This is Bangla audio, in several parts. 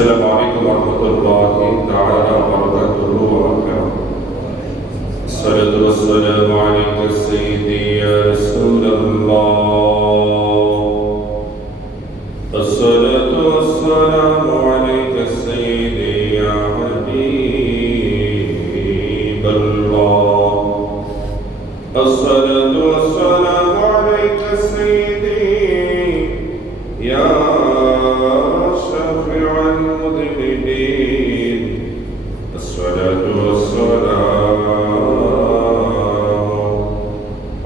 السلام عليكم ورحمة الله تعالى وبركاته وبركاته. الصلاة والسلام عليك سيدي يا رسول الله. الصلاة والسلام عليك سيدي يا حبيب الله. الصلاة والسلام عليك سيدي يا شافع المذنبين. الصلاة والسلام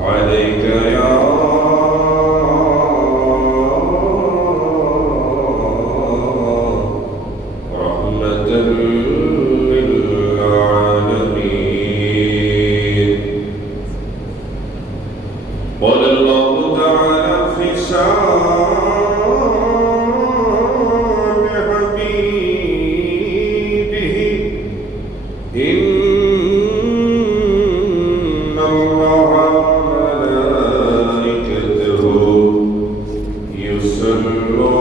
عليك يا رحمة للعالمين. قال الله تعالى في شان حبيبه: إن الله وملائكته يصلون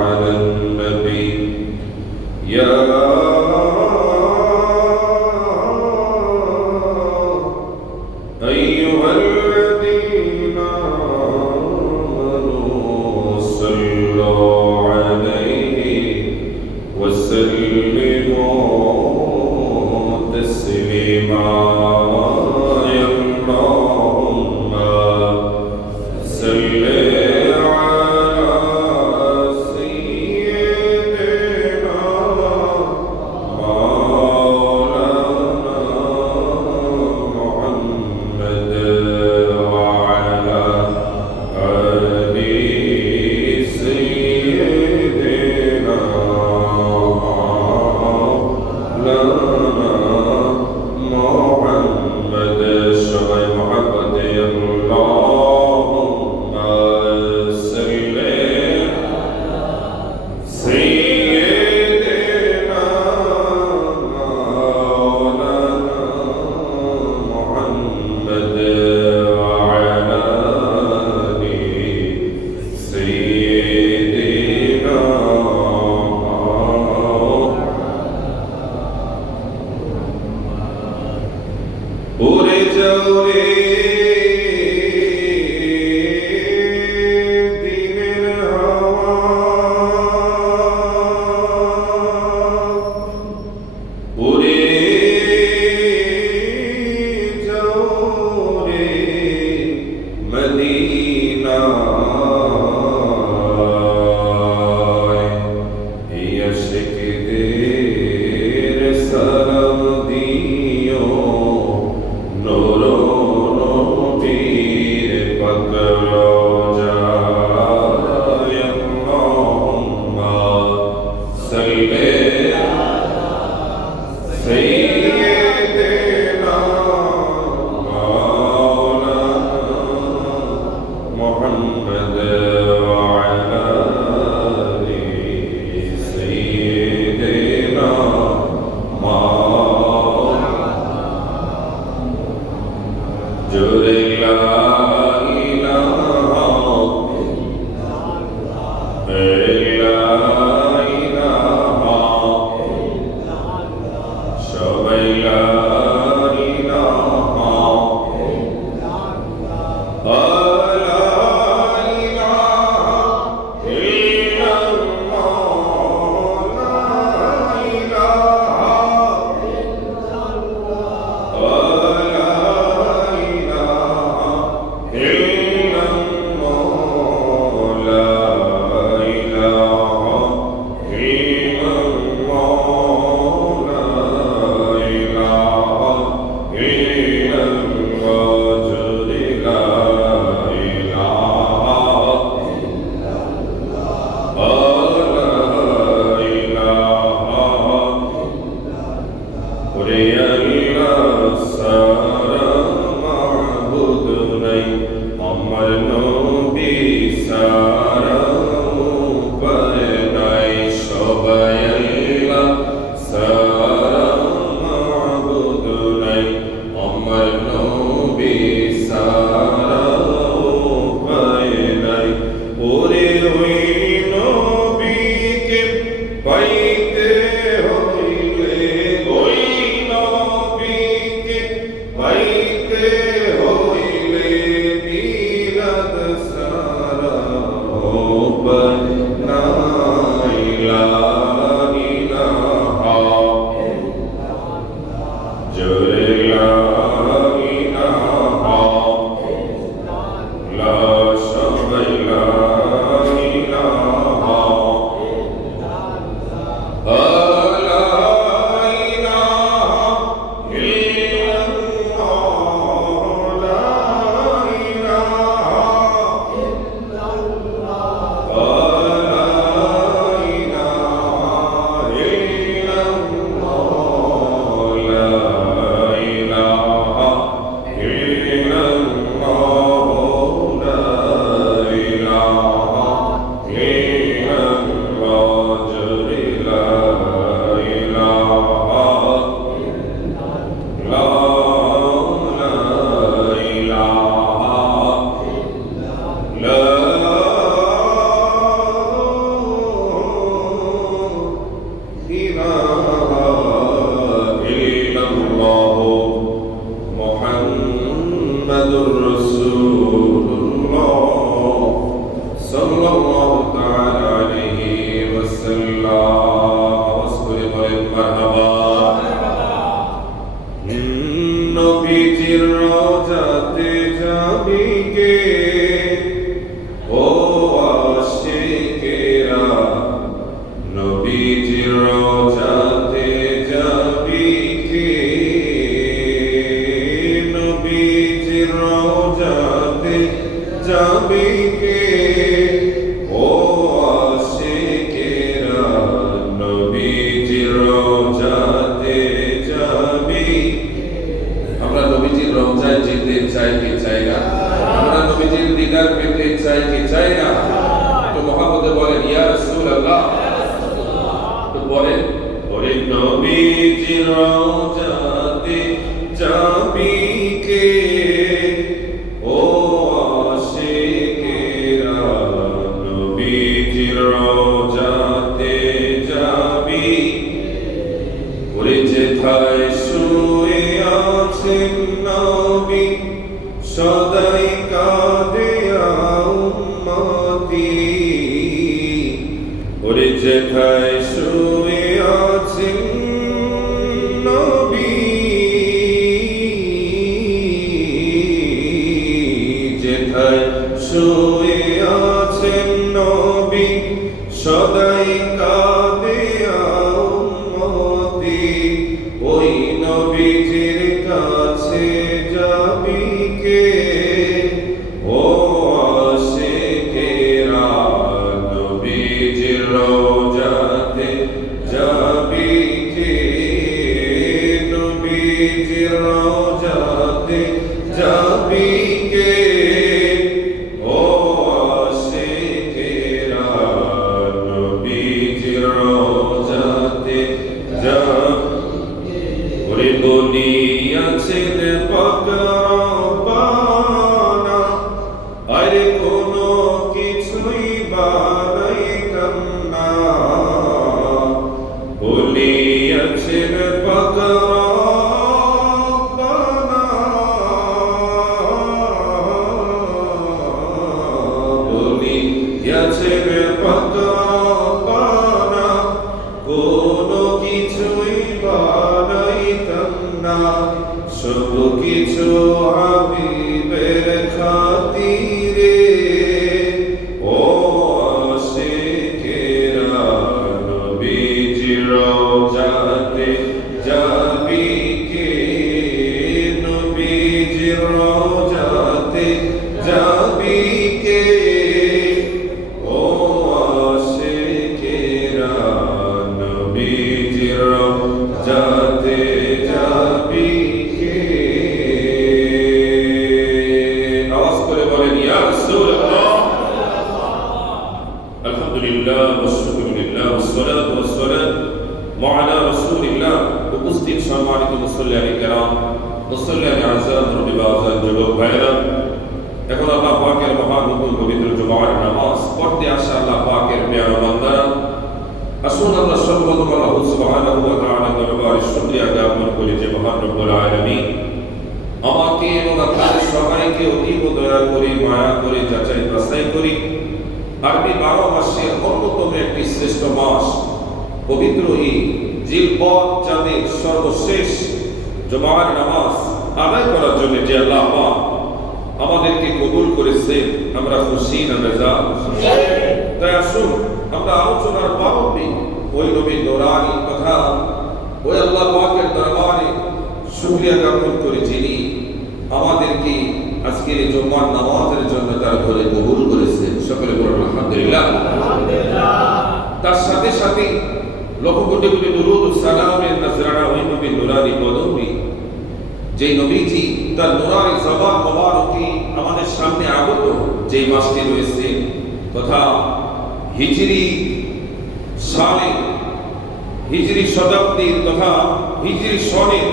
على النبي يا أيها الذين آمنوا صلوا عليه وسلموا تسليما. اللهم صل على سيدنا مولانا محمد وعلى آل سيدنا مولانا محمد. شغل محبتي اللهم सारा हो पर ला इलाहा इलाहा जोरे ला इलाहा ला शब्द ला इलाहा আমাকে এবং আপনাদের সবাইকে অতীব দয়া করে মায়া করে যাচাই বাছাই করি আরবি 12 মাসের অন্যতম একটি শ্রেষ্ঠ মাস পবিত্র এই জিলহজ চাঁদের সর্বশেষ জুমার নামাজ আদায় করার জন্য যে আল্লাহ পাক আমাদেরকে কবুল করেছে, আমরা খুশি না বেজার? তাই আসুন আমরা আলোচনার প্রারম্ভে ওই নবীর নূরানী কথা, ওই আল্লাহ পাকের দরবারে শুকরিয়া জ্ঞাপন করে যিনি আমাদেরকে আজকের এই জুমার নামাজের জন্য তার ঘরে কবুল করেছেন। সকলে বলুন আলহামদুলিল্লাহ। তার সাথে সাথে লক্ষ কোটি কোটি দুরূদ ও সালামের নজরানা ওই নবীর নূরানী কদমে, যে নবীজি তার নূরানী জবান মোবারকে আমাদের সামনে আগত যে মাসটি রয়েছে তথা হিজরি সালে, হিজরি শতাব্দীর তথা হিজরি সনের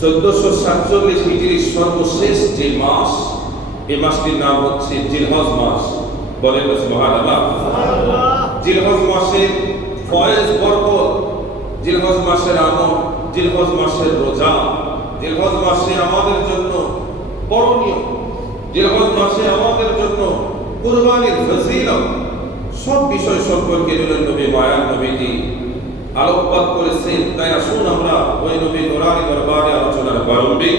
1447 হিজরির সর্বশেষ যে মাস, এই মাসটির নাম হচ্ছে জিলহজ মাস। বলেন সুবহানাল্লাহ। জিলহজ মাসের ফয়েজ বরকত, জিলহজ মাসের আমল, জিলহজ মাসের রোজা, জিলহজ মাসে আমাদের জন্য করণীয়, জিলহজ মাসে আমাদের জন্য কুরবানির ফজিলত, সব বিষয় সম্পর্কে নবী মায়ার নবীজি আলোকপাত করেছেন। তাই আসুন আমরা ওই নবী নূরানী দরবারে আলোচনার প্রারম্ভে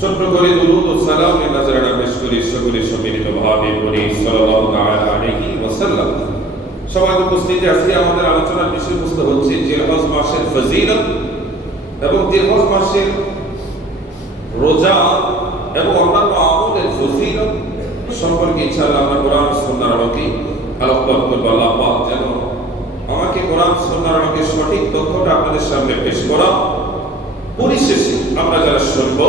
ছোট্ট করে দুরূদ ও সালামের নজরানা পেশ করি। সকলে সম্মিলিতভাবে পড়ি সাল্লাল্লাহু তাআলা আলাইহি ওয়াসাল্লাম। সবার উপস্থিতি আজকে আমাদের আলোচনার বিষয়বস্তু হচ্ছে জিলহজ মাসের ফজিলত এবং জিলহজ মাসের রোজা এবং অন্যান্য আমলের ফজিলত সম্পর্কে ইনশাআল্লাহ আমরা কোরআন সুন্নাহর আলোকে আলোকপাত করব। আল্লাহ পাক যেন আমাকে কোরআন সুন্নাহর আলোকে সঠিক তথ্যটা আপনাদের সামনে পেশ করা, পরিশেষে আমরা যারা শুনব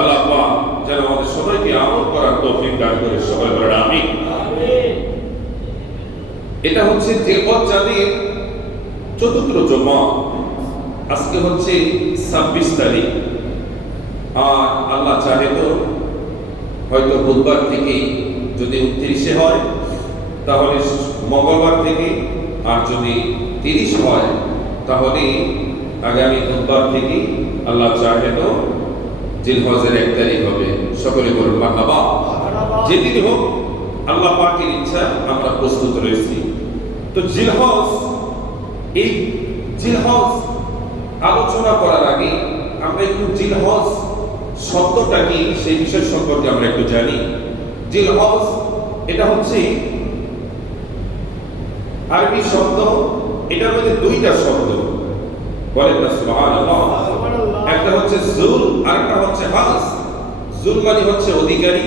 আল্লাহ পাক যেন আমাদের সবাইকে আমল করার তৌফিক দান করে। সবাই বলেন আমিন। এটা হচ্ছে জিলহজ চাঁদের চতুর্থ জুমা। আজকে হচ্ছে 26 তারিখ, আর আল্লাহ চাহে তো হয়তো বুধবার থেকে, যদি 29 হয় তাহলে মঙ্গলবার থেকে, আর যদি 30 হয় তাহলে আগামী বুধবার থেকে আল্লাহ চাহে তো জিলহজের 1 তারিখ হবে। সকলে বলুন মারহাবা। যেদিন হোক আল্লাহ পাকের ইচ্ছা আমরা প্রস্তুত রয়েছি। তো জিলহজ, এই জিলহজ আলোচনা করার আগে আমরা একটু জিলহজ শব্দটা কি সেই বিষয় সম্পর্কে আমরা একটু জানি। জিলহজ এটা হচ্ছে আরবি শব্দ, এটার মধ্যে দুইটা শব্দ। বলেন না সুবহানাল্লাহ। একটা হচ্ছে জুল আর একটা হচ্ছে হাজ। জুল মানে হচ্ছে অধিকারী,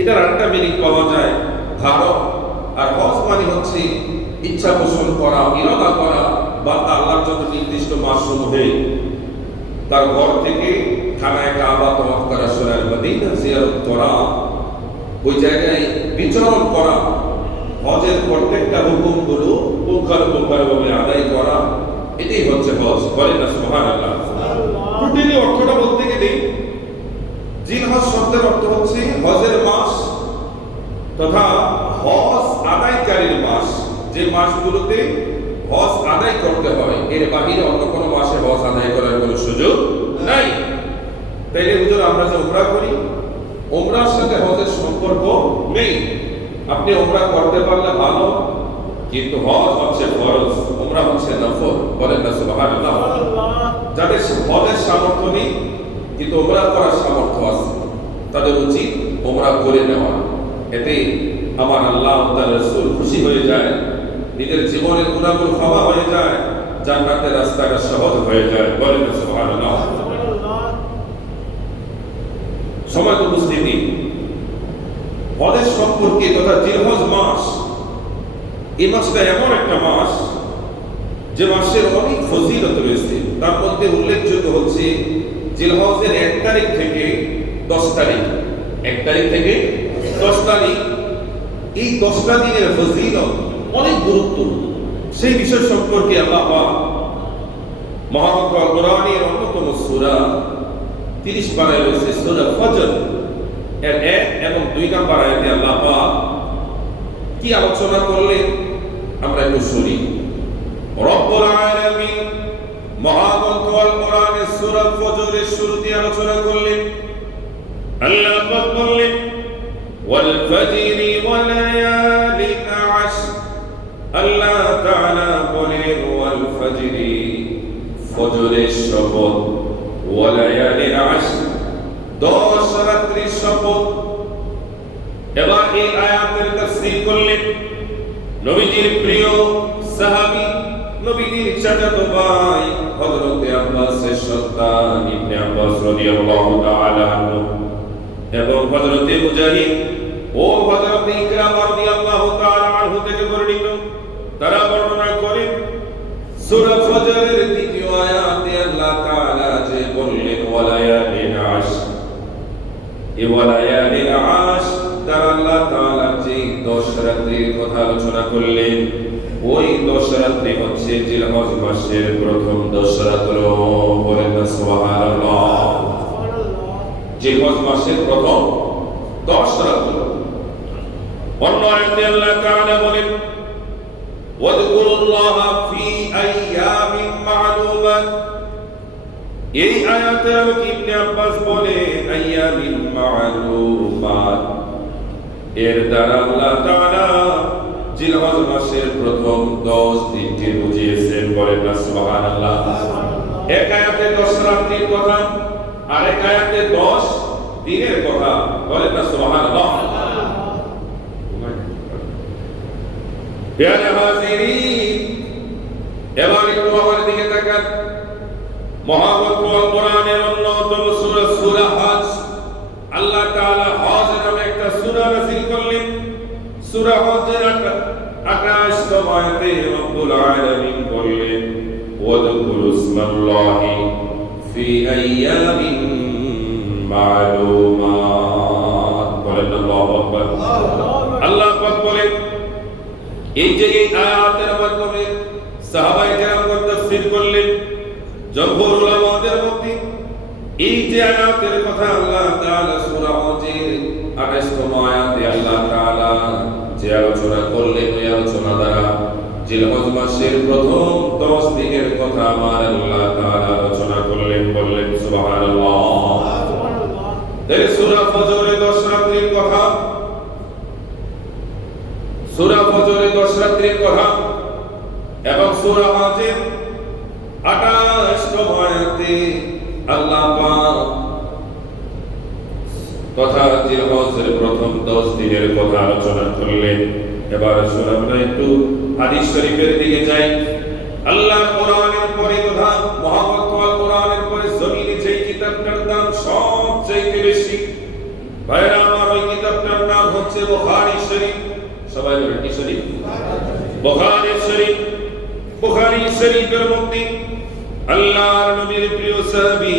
এটার আরেকটা মিনিং পাওয়া যায় ধারক, আর হজ মানে হচ্ছে ইচ্ছা পোষণ করা, ইরাদা করা, বা আল্লাহর জন্য নির্দিষ্ট মাসসমূহে তার ঘর থেকে খানায় কাবা তওয়াফ করা, সোনার মদিনা জিয়ারত করা, ওই জায়গায় বিচরণ করা, হজের প্রত্যেকটা হুকুমগুলো পুঙ্খানুপুঙ্খানুভাবে আদায় করা, এটাই হচ্ছে হজ। বলেন না সুবহানাল্লাহ। টোটালি অর্থটা বলতে গেলে জিলহজ শব্দের অর্থ হচ্ছে হজের মাস তথা হজ আদায়কারীর মাস। যে মাসগুলোতে হজ আদায় করতে হয়, এর বাহিরে অন্য কোনো মাসে হজ আদায় করার কোনো সুযোগ নাই। তাইলে হুজুর আমরা যে উমরা করি, উমরার সাথে হজের সম্পর্ক নেই। আপনি উমরা করতে পারলে ভালো, কিন্তু হজ হচ্ছে ফরজ, উমরা হচ্ছে নফল। বলেন না সুবহানাল্লাহ। যাদের হজের সামর্থ্য নেই কিন্তু উমরা করার সামর্থ্য আছে, তাদের উচিত উমরা করে নেওয়া। এতে আমার আল্লাহ তার রাসূল খুশি হয়ে যায়, নিজের জীবনের গুনাহগুলো ক্ষমা হয়ে যায়, জান্নাতের রাস্তাটা সহজ হয়ে যায়। বলেন না সুবহানাল্লাহ। সময় উপস্থিতি হজের সম্পর্কে তথা জিলহজ মাস, এই মাসটা এমন একটা মাস যে মাসের অনেক ফজিলত রয়েছে। তার মধ্যে উল্লেখযোগ্য হচ্ছে জিলহজের 1 তারিখ থেকে 10 তারিখ, 1 তারিখ থেকে 10 তারিখ, এই 10টা দিনের ফজিলত অনেক গুরুত্ব। সেই বিষয় সম্পর্কে আল্লাহ পাক মহাগ্রন্থ আল কোরআনের অন্যতম সূরা 30 পারায় রয়েছে সূরা ফজর এর 1 এবং 2 নম্বর আয়াতে আল্লাহ পাক কি আলোচনা করলেন আমরা একটু শুনি। রব্বুল আলামিন মহাগ্রন্থ আল কোরআনের সূরা ফজরের শুরুতে আলোচনা করলেন। আল্লাহ পাক বললেন والفجر وليال عشر আল্লাহ তাআলা বলেন ওয়াল ফজরের শপথ ওয়ালায়ালিল আশর 10 রাত্রির শপথ। এবার এই আয়াতের তাফসীর করলেন নবীজির প্রিয় সাহাবী নবীজির চাচাতো ভাই হযরত আব্বাসের সন্তান ইবনে আব্বাস রাদিয়াল্লাহু তাআলা আনহু এবং হযরত মুজাহিদ ও হযরত ইকরাম রাদিয়াল্লাহু তাআলা আনহু থেকে বর্ণিত তারা বর্ণনা করেন সূরা ফজরের দ্বিতীয় আয়াতে আল্লাহ তাআলা যে বললেন ওয়ালায়ালিল আশর এই ওয়ালায়ালিল আশর তার আল্লাহ তাআলা যে 10 রাত্রির কথা আলোচনা করলেন ওই 10 রাত্রি হচ্ছে জিলহজ মাসের প্রথম 10 রাত্র। বলেন না সুবহানাল্লাহ। জিলহজ মাসের প্রথম 10 রাত্র। অন্য আয়াতে আল্লাহ তাআলা বলেন ওয়াযকুরুল্লাহা ফি আইয়ামিন মা'লুমাত। এই আয়াতে ইবনে আব্বাস বলে আইয়ামিন মা'লুমাত এর দ্বারা আল্লাহ তাআলা জিলহজ মাসের প্রথম 10 দিনকে বুঝিয়েছেন। বলেন না সুবহানাল্লাহ। এক আয়াতে 10 রাত্রির কথা আর এক আয়াতে 10 দিনের কথা। বলেন না সুবহানাল্লাহ। প্রিয় হাজিরিন এবার একটু আমার দিকে তাকান। মহাগ্রন্থ কোরআনের অন্যতম সূরা সূরা হজ। আল্লাহ তাআলা হজ নামে একটা সূরা নাযিল করলেন। সূরা হজের 28 আয়াতে রব্বুল আলামিন বললেন ওয়াযকুরু ইসমাল্লাহি ফি আইয়ামিন মা'লুমাত। বলেন আল্লাহু আকবার। আল্লাহ পাক বলেন এই যে এই আয়াতের মাধ্যমে সাহাবায়ে কেরামগণ তাফসীর করলেন। জমহুর উলামাদের মধ্যে এই যে আয়াতের কথা আল্লাহ তাআলা সূরা হজের 28 আয়াতে আল্লাহ তাআলা যে আলোচনা করলেন ওই আলোচনা দ্বারা জিলহজ মাসের প্রথম 10 দিনের কথা আমার আল্লাহ তাআলা আলোচনা করলেন। বললেন সুবহানাল্লাহ। তাহলে সূরা ফজরের 10 রাত্রির কথা, সূরা ফজরের 10 রাত্রির কথা এবং সূরা হজের 28 আয়াতে আল্লাহ পাক তথা জিলহজের প্রথম 10 দিনের কথা আলোচনা করলেন। এবার আসুন আমরা একটু হাদিস শরীফের দিকে যাই। আল্লাহ কোরআনের পরে তথা মহাগ্রন্থ আল কোরআনের পরে জমিনে যেই কিতাবটার দাম সবচেয়ে বেশি ভাইরা আমার ওই কিতাবটার নাম হচ্ছে বুখারী শরীফ। সবাই বলেন কি শরীফ? বুখারী শরীফ। বুখারী শরীফের মধ্যে আল্লাহর নবীর প্রিয় সাহাবী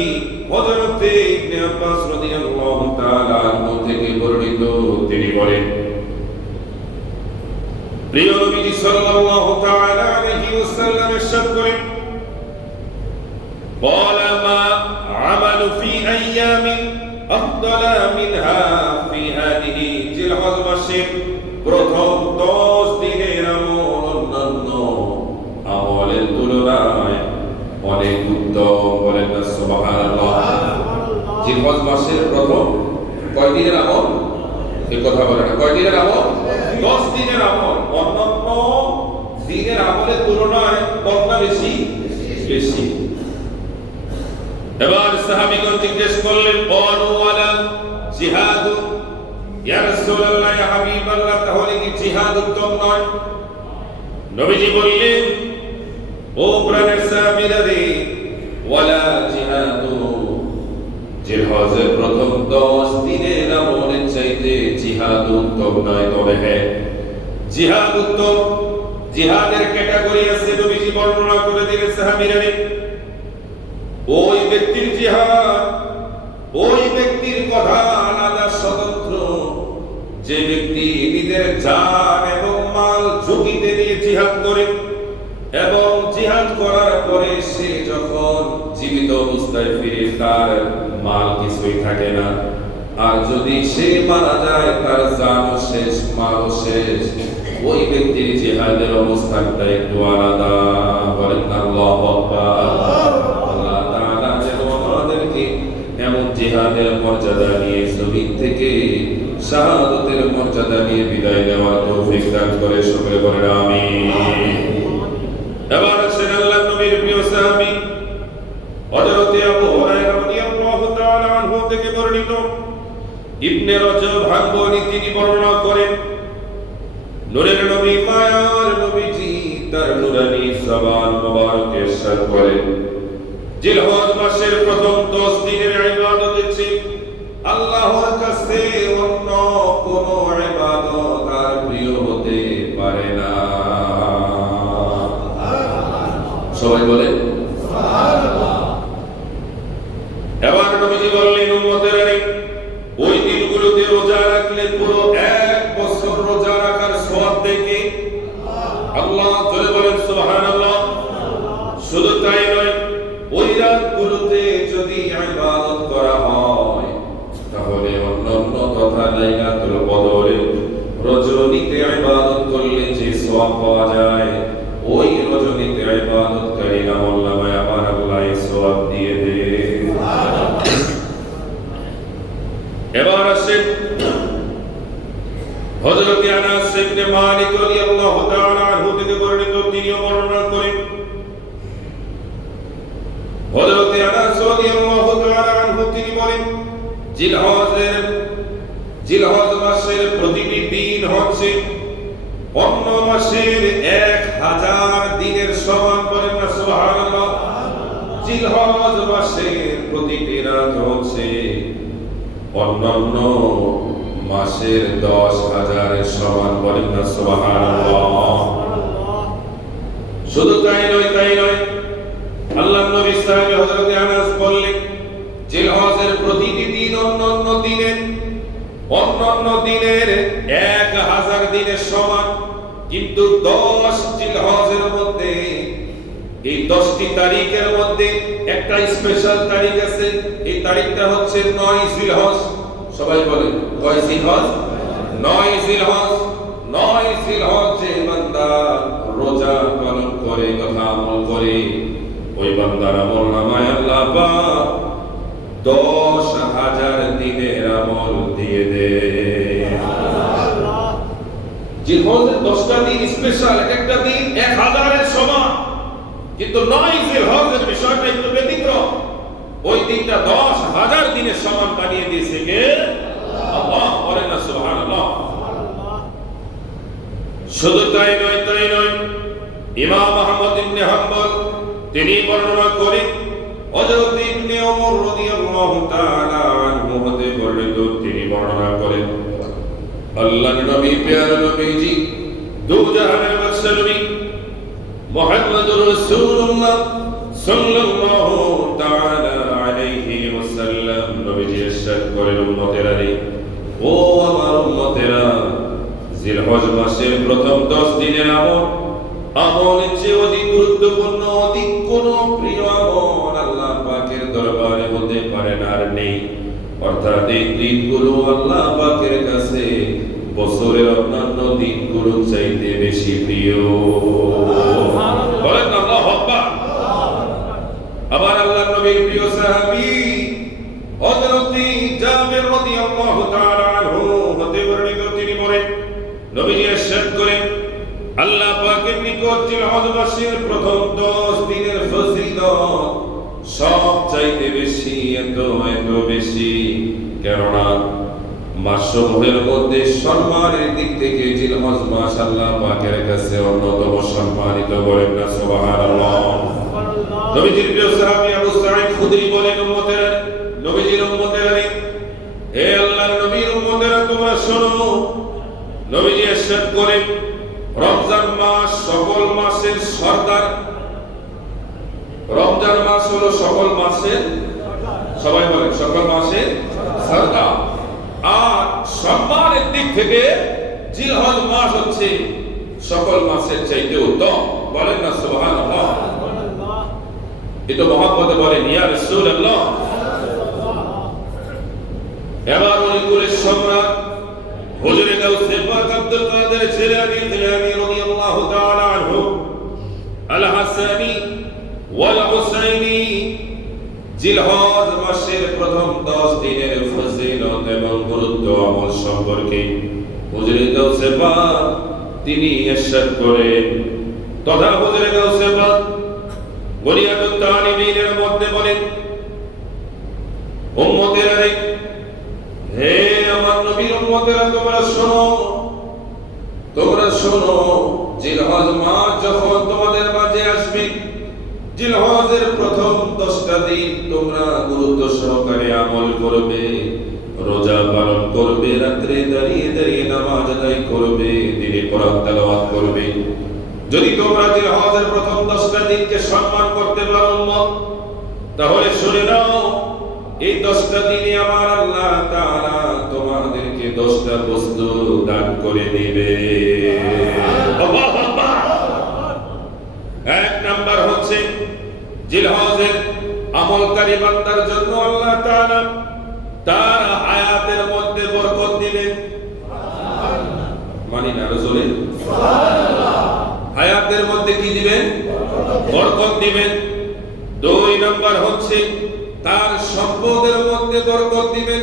হযরত ইবনে আব্বাস রাদিয়াল্লাহু তাআলা আনহু থেকে বর্ণিত তিনি বলেন প্রিয় নবীজি সাল্লাল্লাহু তাআলা আলাইহি ওয়াসাল্লাম ইরশাদ করেন قال ما عمل في ايام افضل منها في هذه জিলহজ মাসের প্রথম 10 দিনের আমল অন্যান্য আমলের তুলনায় অনেক উত্তম। বলেন না সুবহানাল্লাহ। জিলহজ মাসের প্রথম কয় দিনের আমল? এই কথা বলেন না। কয় দিনের আমল? 10 দিনের আমল অন্যান্য দিনের আমলের তুলনায় কতটা বেশি? বেশি। এবার সাহাবীগণ জিজ্ঞেস করলেন ক্বালু ওয়ালা জিহাদ ইয়া রাসূলুল্লাহ ইয়া হাবিবাল্লাহ তাহলে কি জিহাদ উত্তম নয়? নবীজি বললেন ও প্রাণের সাহাবীরা রে ওয়ালা জিহাদু জিলহজের প্রথম 10 দিনের আমলের চাইতে জিহাদ উত্তম নয়। তবে হ্যাঁ জিহাদ উত্তম। জিহাদের ক্যাটাগরি আছে নবীজি বর্ণনা করে দিলেন সাহাবীরা রে ওই ব্যক্তির জিহাদ ওই ব্যক্তির কথা আলাদা স্বতন্ত্র যে ব্যক্তি নিজের জান এবং মাল ঝুঁকিতে নিয়ে জিহাদ করে এবং জিহাদ করার পরে সে যখন জীবিত অবস্থায় ফিরে তার মাল কিছুই থাকে না আর যদি সে মারা যায় তার জানও শেষ মালও শেষ ওই ব্যক্তির জিহাদের অবস্থানটা একটু আলাদা। বলেন আল্লাহু আকবার। আল্লাহ তাআলা যেন আমাদেরকে এমন জিহাদের মর্যাদা নিয়ে জমিন থেকে শাহাদাতের মর্যাদা নিয়ে বিদায় নেওয়ার তৌফিক দান করে সকলে বলেন আমিন। এবার আসেন আল্লাহর নবীর প্রিয় সাহাবী হযরত আবু হুরায়রা রাদিয়াল্লাহু তাআলা আনহু থেকে বর্ণিত ইবনে রজব হাম্বলি তিনি বর্ণনা করেন নূরের নবী মায়ার নবীজি তার নূরানী জবান মোবারকে ইরশাদ করেন জিলহজ মাসের প্রথম 10 দিনের ইবাদত হচ্ছে আল্লাহর কাছে অন্য কোনো ইবাদত আর প্রিয় হতে পারে না। সবাই বলে সুবহানাল্লাহ। এবার নবীজি বললেন উম্মতেরা ওই দিনগুলোতে রোজা রাখলে পুরো 1 বছর রোজা রাখার সওয়াব দেখে আল্লাহ জোরে বলেন সুবহানাল্লাহ। শুধু তাই নয় ওই রাতগুলোতে যদি ইবাদত করা হয় তাহলে অন্যান্য তথা লাইলাতুল কদরে রজনীতে ইবাদত করলে যে সওয়াব পাওয়া যায় ওই রজনীতে ইবাদতকারী আমলনামায় আমার আল্লাহ এই সওয়াব দিয়ে দেন। এবার আসেন হযরত আনাস ইবনে মালিক রাদিয়াল্লাহু তাআলা আনহু থেকে বর্ণিত তিনি বর্ণনা করেন হযরত আনাস রাদিয়াল্লাহু তাআলা আনহু তিনি বলেন জিলহজ মাসের প্রতিটি দিন হচ্ছে অন্য মাসের 1000 দিনের সমান। বলেন না সুবহানাল্লাহ। জিলহজ মাসের প্রতিটি রাত হচ্ছে অন্যান্য মাসের 10,000 এর সমান। বলেন না সুবহানাল্লাহ। শুধু তাই নয় আল্লাহর নবী সাহাবী হযরত আনাস বললেন জিলহজের প্রতিটি দিন অন্যান্য দিনের 1000 দিনের সমান। কিন্তু 10 জিলহজের মধ্যে এই 10টি তারিখের মধ্যে একটা স্পেশাল তারিখ আছে। এই তারিখটা হচ্ছে 9 জিলহজ। সবাই বলে কয় জিলহজ? 9 জিলহজ। 9 জিলহজ যে বান্দা রোজা পালন করে কথা আমল করে ওই বান্দার আমলনামায় আল্লাহ পাক 10,000 দিনের আমল দিয়ে দেন। জিলহজের 10টা দিন স্পেশাল, একটা দিন 1000 এর সমান। কিন্তু 9 জিলহজের বিষয়টা একটু ব্যতিক্রম। ওই দিনটা 10,000 দিনের সমান বানিয়ে দিয়েছে কে? আল্লাহ। বলেন না সুবহানাল্লাহ। শুধু তাই নয় ইমাম আহমদ ইবনে হাম্বল তিনি বর্ণনা করেন হযরত ইবনে ওমর রাদিয়াল্লাহু তাআলা আনহু হতে বর্ণিত তিনি বর্ণনা করেন আল্লাহর নবী প্যারা নবীজি দু জাহানের বাদশা নবী মুহাম্মদুর রাসূলুল্লাহ সাল্লাল্লাহু তাআলা আলাইহি ওয়াসাল্লাম নবীজি ইরশাদ করেন উম্মতেরা রে ও আমার উম্মতেরা জিলহজ মাসের প্রথম 10 দিনের আমলের চেয়ে অধিক গুরুত্বপূর্ণ অধিক কোন প্রিয় আমল আল্লাহ পাকের দরবারে হতে পারে না আর নেই। অর্থাৎ এই দিনগুলো আল্লাহ পাকের কাছে বছরের অন্যান্য দিনগুলো চাইতে বেশি প্রিয়। বলেন আল্লাহু আকবার। আবার আল্লাহর নবীর প্রিয় সাহাবী হযরত জাবের রাদিয়াল্লাহু তাআলা আনহু হতে বর্ণিত তিনি বলেন নবীজি ইরশাদ করেন আল্লাহ পাকের নিকট জিলহজ মাসের প্রথম 10 দিনের ফজিলত সব চাইতে বেশি, এত বেশি, কেননা মাসসমূহের মধ্যে সম্মানের দিক থেকে জিলহজ মাস আল্লাহ পাকের কাছে অন্যতম সম্মানিত। বলেন না সুবহানাল্লাহ। নবীজির প্রিয় সাহাবী আবু সাঈদ খুদরি বলেন নবীজির উম্মতেরা হে আল্লাহর নবীর উম্মতেরা তোমরা শোনো নবীজি ইরশাদ করেন রমজান মাস সকল মাসের সরদার। রমজান মাস হলো সকল মাসের, সবাই বলেন সকল মাসের সরদার। আর সম্মানের দিক থেকে জিলহজ মাস হচ্ছে সকল মাসের চাইতে উত্তম। বলেন না সুবহানাল্লাহ। এটা মহব্বতে বলেন ইয়া রাসূলুল্লাহ। এবার অলিকুলের সম্রাট হুজুরে গাউসে পাক আব্দুল কাদের জিলানী রাদিয়াল্লাহু তাআলা আনহু আল হাসানী ওয়াল হুসাইনী জিলহজ মাসের প্রথম 10 দিনের ফজিলত এবং গুরুত্ব আমল সম্পর্কে হুজুরে গাউসে পাক তিনি ইরশাদ করেন তথা হুজুরে গাউসে পাক বুনিয়াদুত তালিবিনের মধ্যে বলেন উম্মতেরা রে, হে আমার নবীর উম্মতেরা, তোমরা শোনো জিলহজ মাস যখন তোমাদের মাঝে আসবে, জিলহজের প্রথম 10টা দিন তোমরা গুরুত্ব সহকারে আমল করবে, রোজা পালন করবে, রাত্রে দাঁড়িয়ে দাঁড়িয়ে নামাজ আদায় করবে, দিনে কোরআন তেলাওয়াত করবে। যদি তোমরা জিলহজের প্রথম 10টা দিনকে সম্মান করতে পারো তাহলে শুনে নাও, এই 10টা দিনে আমার আল্লাহ তাআলা তোমাদেরকে 10টা বস্তু দান করে দিবে। আল্লাহু আকবার। এক নাম্বার হচ্ছে জিলহজের আমলকারী বান্দার জন্য আল্লাহ তাআলা তার হায়াতের মধ্যে বরকত দিবেন। মানি না রাসূলের সুবহানাল্লাহ। হায়াতের মধ্যে কি দিবেন? বরকত দিবেন। 2 নাম্বার হচ্ছে তার সম্পদের মধ্যে বরকত দিবেন।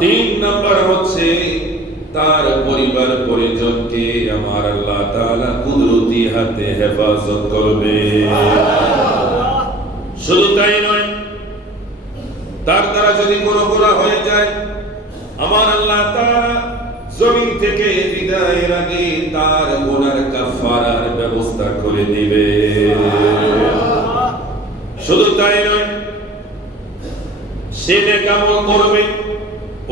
3 নাম্বার হচ্ছে তার পরিবার পরিজনকে আমার আল্লাহ তাআলা কুদরতি হাতে হেফাজত করবে। শুধু তাই নয়, তার দ্বারা যদি কোনো গুনাহ হয়ে যায় আমার আল্লাহ তাআলা জমিন থেকে বিদায়ের আগে তার গুনার কাফারার ব্যবস্থা করে দিবে। শুধু তাই নয়, সে নেক আমল করবে,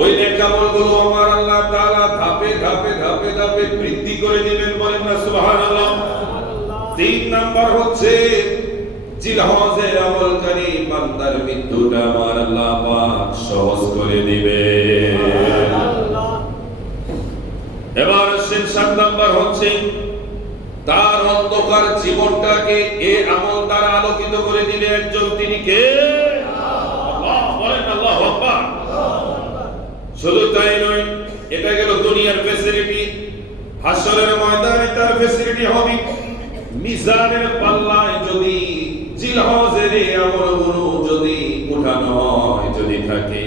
ওই নেক আমলগুলো আমার আল্লাহ তাআলা ধাপে ধাপে ধাপে ধাপে বৃদ্ধি করে দিবেন। বলেন না সুবহানাল্লাহ। 3 নাম্বার হচ্ছে জিলহজের আমলকারী বান্দার মৃত্যুটা আমার আল্লাহ পাক সহজ করে দিবে। এবার 7 নাম্বার হচ্ছে তার অন্ধকার জীবনটাকে এই আমল দ্বারা আলোকিত করে দিবে একজন, তিনি কে? আল্লাহ। বলেন আল্লাহু আকবার। শুধু তাই নয়, এটা গেল দুনিয়ার ফ্যাসিলিটি। হাসরের ময়দানে তার ফ্যাসিলিটি হবে মিজানের পাল্লায় যদি জিলহজের আমলগুলো যদি উঠানো হয়, যদি থাকে,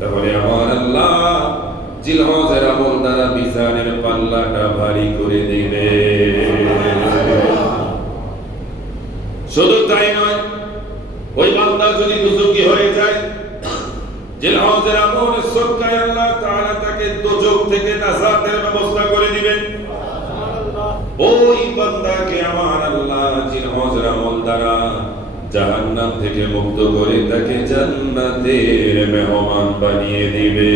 তাহলে আমার আল্লাহ জিলহজের আমল দ্বারা মিজানের পাল্লাটা ভারী করে দিবে। শুধু তাই নয়, ওই বান্দা যদি দুজকি হয়ে যায়, জিলহজের আমলের সদকায় আল্লাহ তাআলা তাকে দোজখ থেকে নাজাতের ব্যবস্থা করে দিবেন। ওই বান্দাকে আমার আল্লাহ জিলহজের আমল দ্বারা জাহান্নাম থেকে মুক্ত করে তাকে জান্নাতের মেহমান বানিয়ে দিবে।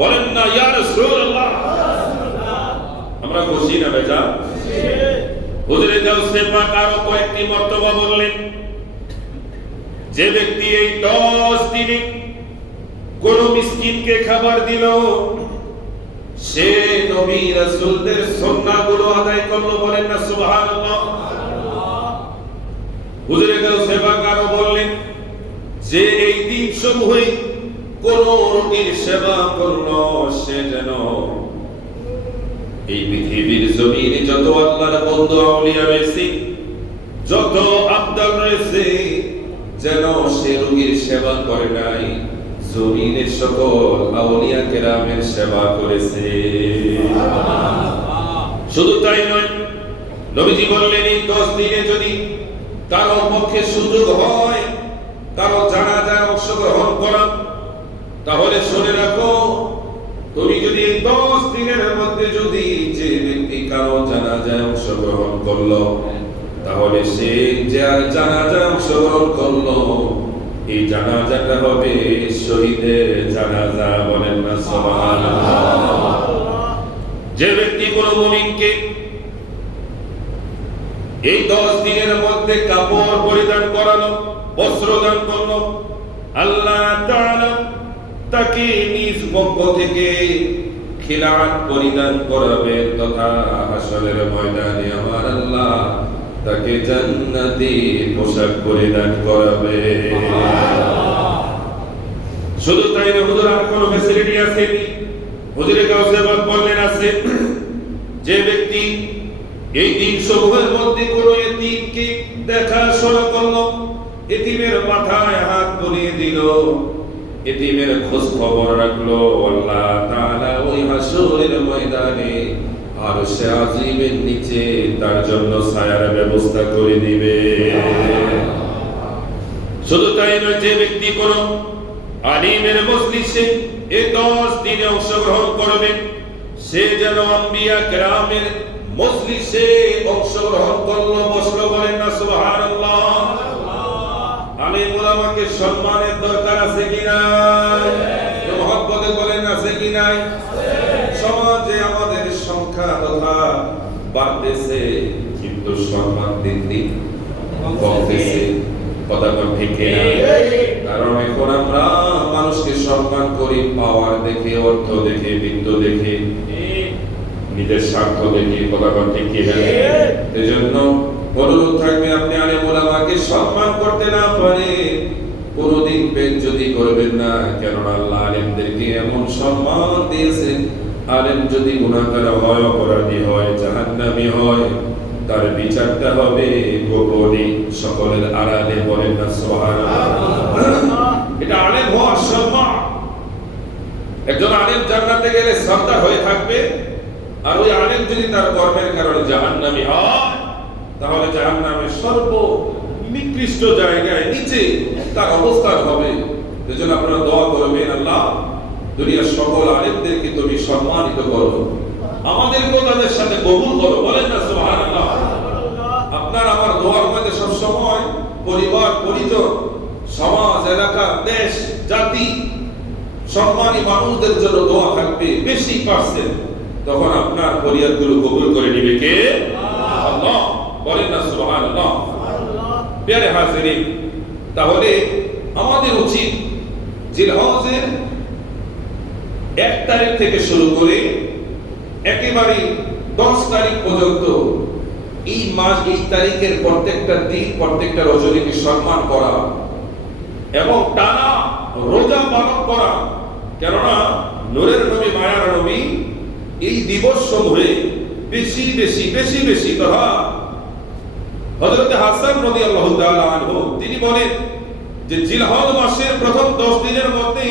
বলেন না ইয়া রাসূলুল্লাহ। আমরা খুশি না বেজা? হুজুরে গাউসে পাক আরো কয়েকটি মর্তবা বললেন। যে ব্যক্তি এই 10 দিনে কোন মিসকিনকে খাবার দিল, সে নবী রাসূলদের সুন্নাহগুলো আদায় করলো। বলেন না সুবহানাল্লাহ। হুজুরে গাউসে পাক আরো বললেন যে এই দিন সমূহে কোন রোগীর সেবা করলো, সে যেন এই পৃথিবীর জমিনে যত আল্লাহর বন্ধু আউলিয়া রয়েছে, যত আবদাল রয়েছে, যেন সে রোগীর সেবা করে নাই, জমিনের সকল আউলিয়া কেরামের সেবা করেছে। শুধু তাই নয়, নবীজি বললেন এই 10 দিনে যদি কারো পক্ষে সুযোগ হয় কারো জানাজায় অংশগ্রহণ করা, তাহলে শুনে রাখো, তুমি যদি 10 দিনের মধ্যে যদি যে ব্যক্তি কারো জানাজায় অংশগ্রহণ করলো, তাহলে সে যার জানাজায় অংশগ্রহণ করলো, এই জানাজাটা হবে শহীদের জানাজা। বলেন না সুবহানাল্লাহ। যে ব্যক্তি কোন মুমিনকে এই 10 দিনের মধ্যে কাপড় পরিধান করালো, বস্ত্র দান করলো, আল্লাহ তাআলা তাকে নিজ পক্ষ থেকে খিলাত পরিধান করাবে, তথা হাসরের ময়দানে আমার আল্লাহ তাকে জান্নাতি পোশাক পরিধান করাবে। শুধু তাই না, হুজুর আর কোনো ফ্যাসিলিটি আছে? হুজুরে গাউসে পাক বললেন আছে। যে ব্যক্তি এই দিন সমূহের মধ্যে কোনো এতিমকে দেখাশোনা করলো, এতিমের মাথায় হাত বুলিয়ে দিল, এতিমের খোঁজ খবর রাখলো, আল্লাহ তাআলা ওই হাসরের ময়দানে আরশে আজিমের নিচে তার জন্য ছায়ার ব্যবস্থা করে দিবে। শুধু তাই নয়, যে ব্যক্তি কোন আলিমের মজলিসে এই 10 দিনে অংশগ্রহণ করবে, সে যেন আম্বিয়া কেরামের মজলিসে অংশগ্রহণ করলো, বসলো। বলেন না সুবহানাল্লাহ। আলিম ওলামাকে সম্মানের দরকার আছে কি নাই? মহব্বতে বলেন আছে কি নাই? সমাজে আমাদের সংখ্যা তথা বাড়তেছে, কিন্তু সম্মান দিন দিন কমতেছে। কথা বল ঠিক কিনা? কারণ এখন আমরা মানুষকে সম্মান করি পাওয়ার দেখে, অর্থ দেখে, বিত্ত দেখে, নিজের স্বার্থ দেখে। কথা বল ঠিক কিনা? এজন্য অনুরোধ থাকবে, আপনি আলেম ওলামাকে সম্মান করতে না পারে কোনদিন বেইজ্জতি করবেন না। কেননা আল্লাহ আলেমদেরকে এমন সম্মান দিয়েছেন, আলেম যদি গুনাহগার হয়, অপরাধী হয়, জাহান্নামী হয়, তার বিচারটা হবে গোপনে, সকলের আড়ালে। বলেন না সুবহানাল্লাহ। এটা আলেম হওয়ার সম্মান। একজন আলেম জান্নাতে গেলে সর্দার হয়ে থাকবে, আর ওই আলেম যদি তার কর্মের কারণে জাহান্নামী হয়, তাহলে জাহান্নামের সর্ব নিকৃষ্ট জায়গায় নিচে তার অবস্থান হবে। এজন্য আপনারা দোয়া করবেন, আল্লাহ দুনিয়ার সকল আলেমদেরকে তুমি সম্মানিত করো, আমাদেরকেও তাদের সাথে কবুল করো। বলেন না সুবহানাল্লাহ। আপনার আমার দোয়ার মধ্যে সব সময় পরিবার, পরিজন, সমাজ, এলাকা, দেশ, জাতি, সম্মানী মানুষদের জন্য দোয়া থাকবে বেশি পার্সেন্ট। তখন আপনার ফরিয়াদগুলো কবুল করে নিবে কে? আল্লাহ। বলেন না সুবহানাল্লাহ। প্রিয় হাজিরিন, তাহলে আমাদের উচিত জিলহজের 1 তারিখ থেকে শুরু করে একেবারে 10 তারিখ পর্যন্ত এই মাস, এই তারিখের প্রত্যেকটা দিন, প্রত্যেকটা রজনীকে সম্মান করা এবং টানা রোজা পালন করা। কেননা নূরের নবী, মায়ার নবী এই দিবস সমূহে বেশি বেশি বেশি বেশি তথা হযরত হাসান রাদিয়াল্লাহু তাআলা আনহু তিনি বলেন যে জিলহজ মাসের প্রথম 10 দিনের মধ্যে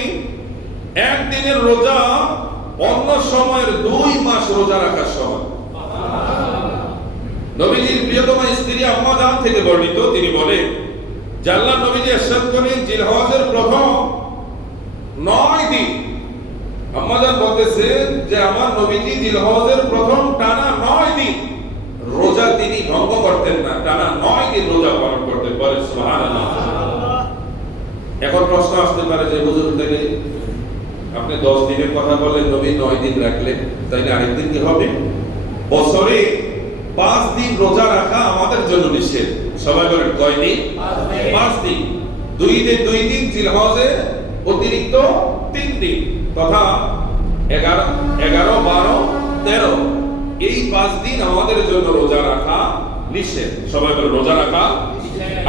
এক দিনের রোজা অন্য সময়ের 2 মাস রোজা রাখার সমান। নবীজির প্রিয়তমা স্ত্রী আম্মা জান থেকে বর্ণিত, তিনি বলেন যে আল্লাহর নবীজি ইরশাদ করেন জিলহজের প্রথম 9 দিন, আম্মা জান বলতেছেন যে আমার নবীজি জিলহজের প্রথম টানা 9 দিন রোজা তিনি ভঙ্গ করতেন না, টানা 9 দিন রোজা পালন করতেন। বলেন সুবহানাল্লাহ। এখন প্রশ্ন আসতে পারে যে হুজুর, তাহলে আপনি 10 দিনের কথা বললেন, নবী 9 দিন রাখলেন, তাইলে আরেকদিন কি হবে? বছরে 5 দিন রোজা রাখা আমাদের জন্য নিষেধ। সবাই বলেন কয় দিন? 5 দিন। 2 দিন জিলহজে অতিরিক্ত 3 দিন তথা 11, 12, 13 এই 5 দিন আমাদের জন্য রোজা রাখা নিষেধ। সবাই বলেন রোজা রাখা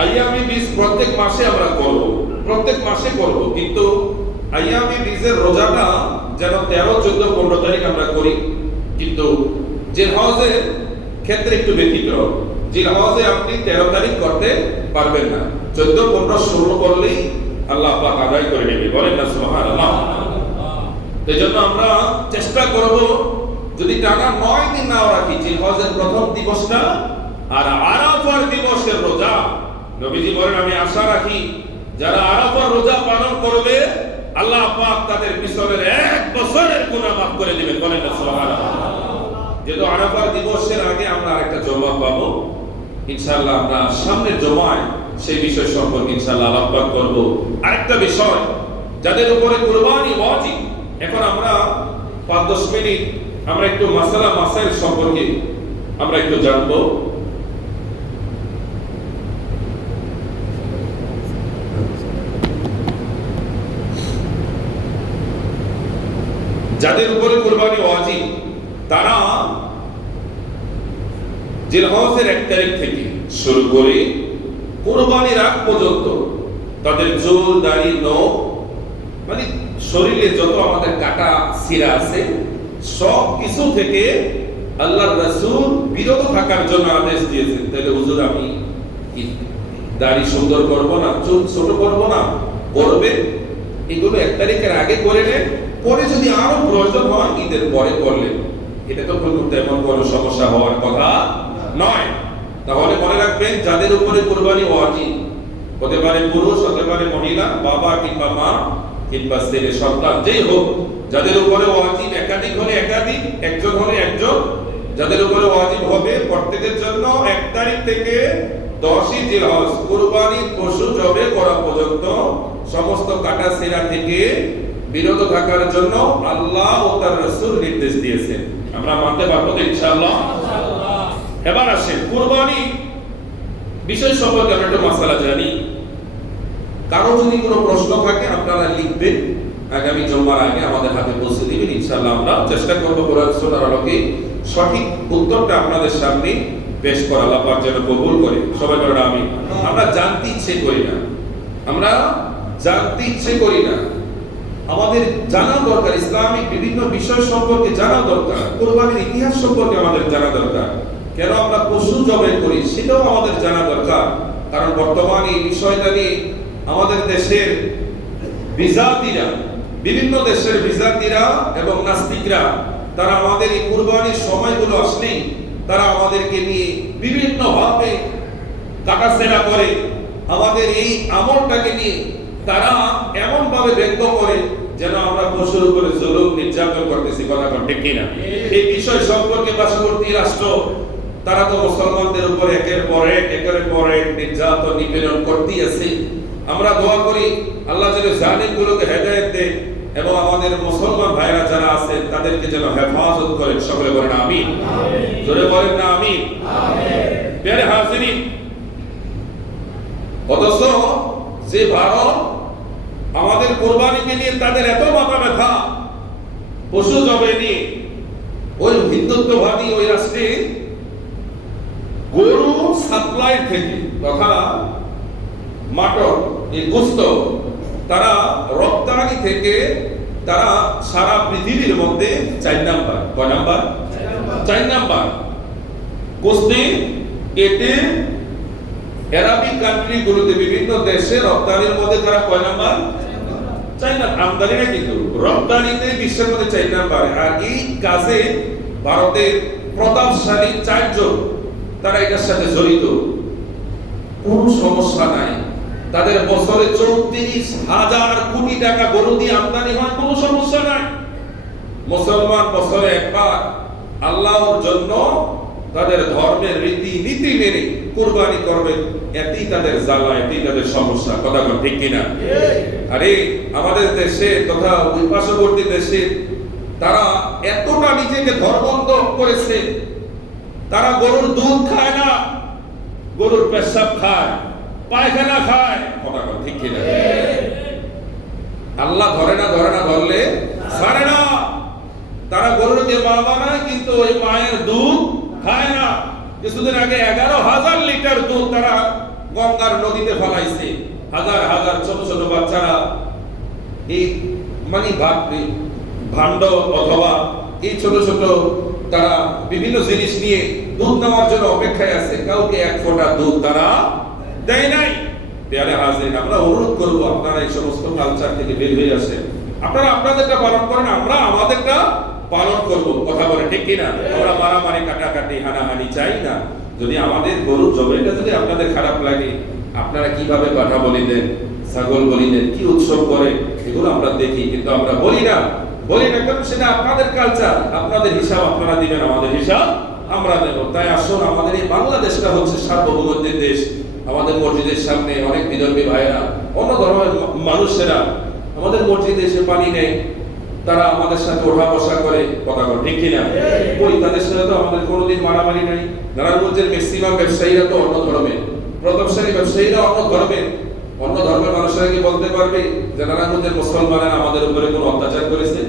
আইয়ামে বীজ প্রত্যেক মাসে আমরা করব, প্রত্যেক মাসে করব, কিন্তু আইয়ামে বীজের রোজাটা যেন 13, 14, 15 তারিখ আমরা করি। কিন্তু জিলহজের ক্ষেত্রে একটু ব্যতিক্রম। জিলহজে আপনি 13 তারিখ করতে পারবেন না, 14, 15, 16 করলেই আল্লাহ পাক আদায় করে নেবে। বলেন না সুবহানাল্লাহ। এজন্য আমরা চেষ্টা করব যদি টানা 9 দিন নাও রাখি, জিলহজের প্রথম দিবসটা আর আরাফার দিবসের রোজা, নবীজি বলেন আমি আশা রাখি যারা আরাফার রোজা পালন করবে আল্লাহ পাক তাদের পিছনের 1 বছরের গুনাহ মাফ করে দিবেন। বলেন না সুবহানাল্লাহ। যেহেতু আরাফার দিবসের আগে আমরা আরেকটা জমা পাবো, ইনশাআল্লাহ আমরা সামনের জমায় সেই বিষয় সম্পর্কে ইনশাআল্লাহ আলোচনা করব। আরেকটা বিষয় যাদের উপরে কুরবানি ওয়াজিব, এখন আমরা 5-10 মিনিট আমরা একটু মাসালা মাসাইল সম্পর্কে আমরা একটু জানবো। যাদের উপরে কুরবানি ওয়াজিব তারা জিলহজের 1 তারিখ থেকে শুরু করে কুরবানির আগ পর্যন্ত তাদের চুল, দাড়ি, নখ মানে শরীরে যত আমাদের কাটা ছিঁড়া আছে সব কিছু থেকে আল্লাহর রাসূল বিরত থাকার জন্য আদেশ দিয়েছেন। তাহলে হুজুর আমি দাড়ি সুন্দর করব না, চুল ছোট করব না, করবে এগুলো 1 তারিখের আগে করে নেন, পরে যদি আরো প্রয়োজন হয় ঈদের পরে করলেন, এটা তো কোনো তেমন কোনো সমস্যা হওয়ার কথা নয়। তাহলে মনে রাখবেন, যাদের উপরে কুরবানি ওয়াজিব, হতে পারে পুরুষ, হতে পারে মহিলা, বাবা কিংবা মা কিংবা ছেলে সন্তান, যেই হোক, যাদের উপরে ওয়াজিব, একাধিক হলে একাধিক, একজন হলে একজন, যাদের উপরে ওয়াজিব হবে প্রত্যেকের জন্য 1 তারিখ থেকে 10ই জিলহজ কুরবানি পশু জবে করা পর্যন্ত সমস্ত কাটা ছেঁড়া থেকে বিরত থাকার জন্য আল্লাহ ও তার রাসূল নির্দেশ দিয়েছেন। আমরা মানতে পারবো তো ইনশাআল্লাহ? এবার আসেন কুরবানি বিষয় সম্পর্কে আমরা একটু মাসালা জানি। কারো যদি কোনো প্রশ্ন থাকে আপনারা লিখবেন, আগামী জুমার আগে আমাদের হাতে পৌঁছে দিবেন। ইনশাআল্লাহ আমরা চেষ্টা করব কোরআন সুন্নাহর আলোকে সঠিক উত্তরটা আপনাদের সামনে পেশ করা, আল্লাহ পাক যেন কবুল করে। সবাই বলেন আমিন। আমরা জানতে ইচ্ছে করি না, আমরা জানতে ইচ্ছে করি না, আমাদের জানা দরকার, ইসলামিক বিভিন্ন বিষয় সম্পর্কে জানা দরকার, কুরবানির ইতিহাস সম্পর্কে আমাদের জানা দরকার, কেন আমরা পশু জবাই করি সেটাও আমাদের জানা দরকার। কারণ বর্তমানে এই বিষয়টা নিয়ে আমাদের দেশের বিজাতিরা, বিভিন্ন দেশের বিজাতিরা এবং নাস্তিকরা, তারা আমাদের এই কুরবানির সময়গুলো আসলেই তারা আমাদেরকে নিয়ে বিভিন্ন ভাবে কাটাছেঁড়া করে, আমাদের এই আমলটাকে নিয়ে তারা এমন ভাবে ব্যক্ত করে যেন আমরা পশুর উপরে জুলুম নির্যাতন করতেছি। কথা ঠিক কিনা? এই বিষয় সম্পর্কে পার্শ্ববর্তী রাষ্ট্র তারা তো মুসলমানদের উপর একের পর এক নির্যাতন নিপীড়ন করতেই আছে। আমরা দোয়া করি আল্লাহ যেন জালিমগুলোকে হেদায়েত দেন এবং আমাদের মুসলমান ভাইরা যারা আছেন তাদেরকে যেন হেফাজত করেন। সকলে বলেন আমিন। জোরে বলেন না আমিন। প্রিয় হাজিরিন, অথচ যে ভারত আমাদের কুরবানিকে নিয়ে তাদের এত মাথা ব্যথা পশু জবাই নিয়ে, ওই হিন্দুত্ববাদী ওই রাষ্ট্রে গরু সাপ্লাই থেকে তথা মাটন, এই গোশত তারা রপ্তানি থেকে তারা সারা পৃথিবীর মধ্যে 4 নাম্বার। কয় নাম্বার? 4 নাম্বার। গোশতে কেটে আরবিক কান্ট্রি গুলোতে বিভিন্ন দেশে রপ্তানির মধ্যে তারা কয় নাম্বার? 4 নাম্বার। আমদানি না, কিন্তু রপ্তানিতে বিশ্বের মধ্যে 4 নাম্বার। আর এই কাজে ভারতের প্রতাপশালী 4 জন তারা এটার সাথে জড়িত। কোনো সমস্যা নাই, তাদের বছরে 34,000 কোটি টাকা গরু দিয়ে আমদানি হয়, কোনো সমস্যা নাই। মুসলমান বছরে একবার আল্লাহর জন্য তাদের ধর্মের রীতি নীতি মেনে কুরবানি করবেন, এতেই তাদের জ্বালা, এতেই তাদের সমস্যা। কথা বল ঠিক কিনা? আরে আমাদের দেশে তথা ওই পার্শ্ববর্তী দেশে তারা এতটা নিজেকে ধর্মান্ধ করেছে, তারা গরুর দুধ খায় না, গরুর পেশাব খায়, পায়খানা খায়। কথা বল ঠিক কিনা? আল্লাহ ধরে না ধরলে ছাড়ে না। তারা গরুকে মা বানায় কিন্তু ওই মায়ের দুধ খায় না। কিছুদিন আগে 11,000 লিটার দুধ তারা গঙ্গার নদীতে ফেলাইছে। হাজার হাজার ছোট ছোট বাচ্চারা এই ভাণ্ড অথবা এই ছোট ছোট তারা বিভিন্ন জিনিস নিয়ে দুধ নেওয়ার জন্য অপেক্ষায় আছে, কাউকে 1 ফোঁটা দুধ তারা দেয় নাই। প্রিয় হাজিরিন, আমরা অনুরোধ করব আপনারা এই সমস্ত কালচার থেকে বের হয়ে আসেন। আপনারা আপনাদেরটা পালন করেন, আমরা আমাদেরটা পালন করব। কথা বলে ঠিক কিনা? আমরা মারামারি কাটাকাটি হানাহানি চাই না। যদি আমাদের গরু জবাইটা যদি আপনাদের খারাপ লাগে, আপনারা কিভাবে পাঠা বলি দেন, ছাগল বলি দেন, কি উৎসব করে, এগুলো আমরা দেখি, কিন্তু আমরা বলি না। কারণ সেটা আপনাদের কালচার, আপনাদের হিসাব আপনারা দিবেন, আমাদের হিসাব আমরা দেব। তাই আসুন, আমাদের এই বাংলাদেশটা হচ্ছে সার্বভৌমত্বের দেশ। আমাদের মসজিদের সামনে অনেক বিধর্মী ভাইরা, অন্য ধর্মের মানুষেরা আমাদের মসজিদে এসে পানি নেয়, তারা আমাদের সাথে ওঠা বসা করে। কথা বল ঠিক কিনা? ওই তাদের সাথে তো আমাদের কোনোদিন মারামারি নাই। নারায়ণগঞ্জের ম্যাক্সিমাম ব্যবসায়ীরা তো অন্য ধর্মের, প্রতাপশালী ব্যবসায়ীরা অন্য ধর্মের। অন্য ধর্মের মানুষেরা কি বলতে পারবে যে নারায়ণগঞ্জের মুসলমানেরা আমাদের উপরে কোনো অত্যাচার করেছে?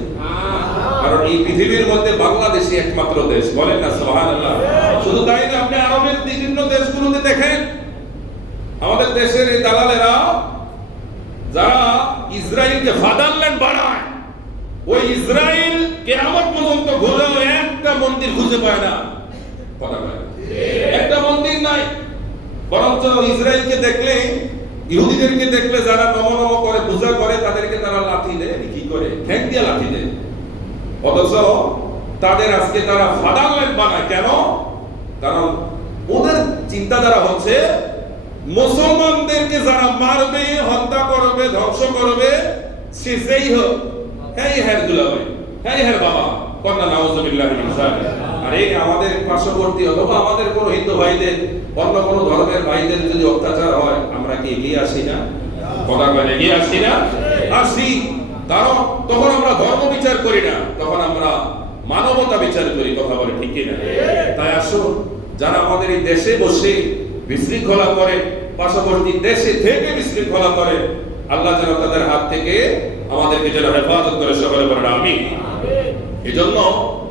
কারণ এই পৃথিবীর মধ্যে বাংলাদেশই একমাত্র দেশ। বলেন না সুবহানাল্লাহ? শুধু তাই না, আপনি আরবের বিভিন্ন দেশগুলোতে দেখেন, আমাদের দেশের এই দালালেরা যারা ইসরায়েলকে ফাদারল্যান্ড বানায়, ওই ইসরায়েল কিয়ামত পর্যন্ত ঘুরেও একটা মন্দির খুঁজে পায় না। কথা বলে একটা মন্দির নাই। বরঞ্চ ইসরায়েলকে দেখলে, ইহুদিদেরকে দেখলে যারা নম নম করে পূজা করে তাদেরকে তারা লাঠি দেয়, কি করে, ঠ্যাং দিয়ে লাঠি দেয়। অথচ তাদের আজকে তারা ফাদারল্যান্ড বানায়। কেন? কারণ ওদের চিন্তাধারা হচ্ছে মুসলমানদেরকে যারা মারবে, হত্যা করবে, ধ্বংস করবে, সে যেই হোক, হ্যাঁ হ্যাঁ দুলাভাই, হ্যাঁ হ্যাঁ বাবা, কন্যা নাউজুবিল্লাহি মিন যালিক। আরে আমাদের পার্শ্ববর্তী অথবা আমাদের কোনো হিন্দু ভাইদের, অন্য কোনো ধর্মের ভাইদের যদি অত্যাচার হয়, আমরা কি এগিয়ে আসি না? কথা বলে এগিয়ে আসি না? আসি। কারণ তখন আমরা ধর্ম বিচার করি না, তখন আমরা মানবতা বিচার করি। কথা বলে ঠিক কিনা? তাই আসুন, যারা আমাদের এই দেশে বসে বিশৃঙ্খলা করে, পার্শ্ববর্তী দেশে থেকে বিশৃঙ্খলা করে, আল্লাহ যেন তাদের হাত থেকে আমাদেরকে যেন হেফাজত করে, সকলে বলেন আমিন। এজন্য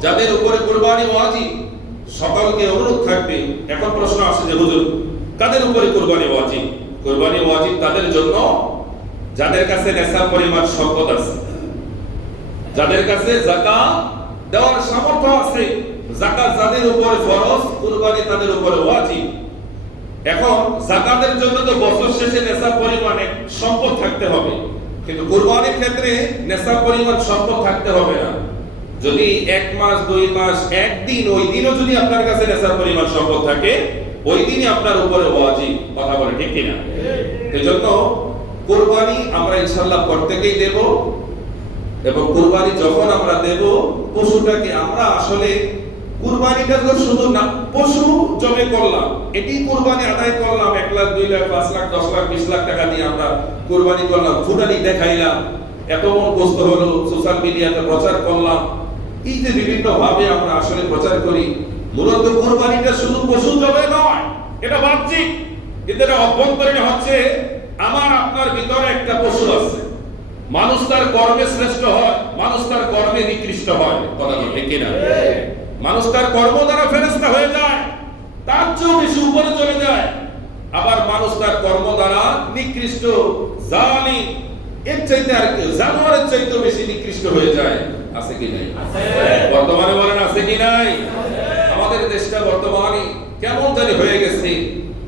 যাদের উপরে কুরবানি ওয়াজিব, সকলকে অনুরোধ থাকবে। এখন প্রশ্ন আসে যে হুজুর, কাদের উপরে কুরবানি ওয়াজিব? কুরবানি ওয়াজিব তাদের জন্য যাদের কাছে নেশাব পরিমাণ সম্পদ আছে, যাদের কাছে যাকাত দেওয়ার সামর্থ্য আছে। যাকাত যাদের উপরে ফরজ, কুরবানি তাদের উপরে ওয়াজিব। এখন যাকাতের জন্য তো বছর শেষে নেশাব পরিমাণে সম্পদ থাকতে হবে, কিন্তু কুরবানির ক্ষেত্রে নেশাব পরিমাণ সম্পদ থাকতে হবে না। যদি 1 মাস, 2 মাস, একদিন, ওই দিনও যদি আপনার কাছে নেশাব পরিমাণ সম্পদ থাকে, ওই দিনই আপনার উপরে ওয়াজিব। কথা বলে ঠিক কিনা? এজন্য কুরবানি আমরা ইনশাআল্লাহ প্রত্যেকেই দেব। এবং কুরবানি যখন আমরা দেব, পশুটাকে আমরা আসলে, কুরবানিটা তো শুধু না পশু জমে করলাম, এটি কুরবানি আদায় করলাম, 1 লাখ, 2 লাখ, 5 লাখ, 10 লাখ, 20 লাখ টাকা দিয়ে আমরা কুরবানি করলাম, ফুটানি দেখাইলাম, এত মন গোস্ত হলো, সোশ্যাল মিডিয়াতে প্রচার করলাম। এই যে বিভিন্ন ভাবে আমরা আসলে প্রচার করি, মূলত কুরবানিটা শুধু পশু জমে নয়, এটা বাহ্যিক, কিন্তু এটা অভ্যন্তরীণ হচ্ছে আমার আপনার ভিতরে একটা পশু আছে। মানুষ তার কর্মে শ্রেষ্ঠ হয়, মানুষ তার কর্মে নিকৃষ্ট হয়। কথা ঠিক কিনা? মানুষ তার কর্ম দ্বারা ফেরেশতা হয়ে যায়, তার চেয়েও বেশি উপরে চলে যায়। আবার মানুষ তার কর্ম দ্বারা নিকৃষ্ট, জালিম, এর চাইতে আর কি, জানোয়ারের চাইতে বেশি নিকৃষ্ট হয়ে যায়। আছে কি নাই? বর্তমানে বলেন আছে কি নাই? আমাদের দেশটা বর্তমানে কেমন জানি হয়ে গেছে।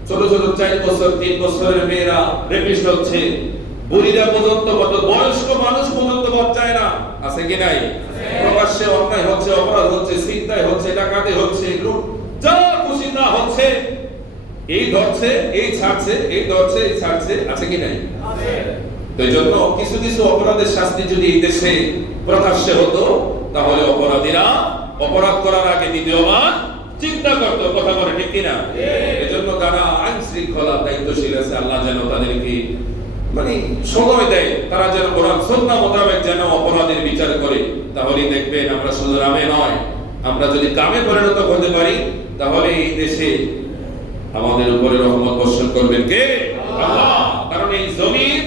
ছোট ছোট 4 বছর, 3 বছরের মেয়েরা রেপিস্ট হচ্ছে, বুড়িরা পর্যন্ত, বয়স্ক মানুষ পর্যন্ত বাঁচায় না। আছে কি নাই? প্রকাশ্যে অন্যায় হচ্ছে, অপরাধ হচ্ছে, চিন্তায় হচ্ছে, ডাকাতি হচ্ছে, লুট, যা খুশি তা হচ্ছে। এই ধরছে, এই ছাড়ছে, এই ধরছে, এই ছাড়ছে। আছে কি নাই? তো এই জন্য কিছু কিছু অপরাধের শাস্তি যদি এই দেশে প্রকাশ্যে হতো, তাহলে অপরাধীরা অপরাধ করার আগে দ্বিতীয়বার চিন্তা করতো। কথা বলে ঠিক কিনা? এজন্য যারা আইন শৃঙ্খলা দায়িত্বশীল আছে, আল্লাহ যেন তাদেরকে মানে সময় দেয়, তারা যেন কোরআন সুন্নাহ মোতাবেক যেন অপরাধের বিচার করে। তাহলেই দেখবেন আমরা শুধু নামে নয়, আমরা যদি কামে পরিণত হতে পারি, তাহলে এই দেশে আমাদের উপরে রহমত বর্ষণ করবেন কে? আল্লাহ। কারণ এই জমিন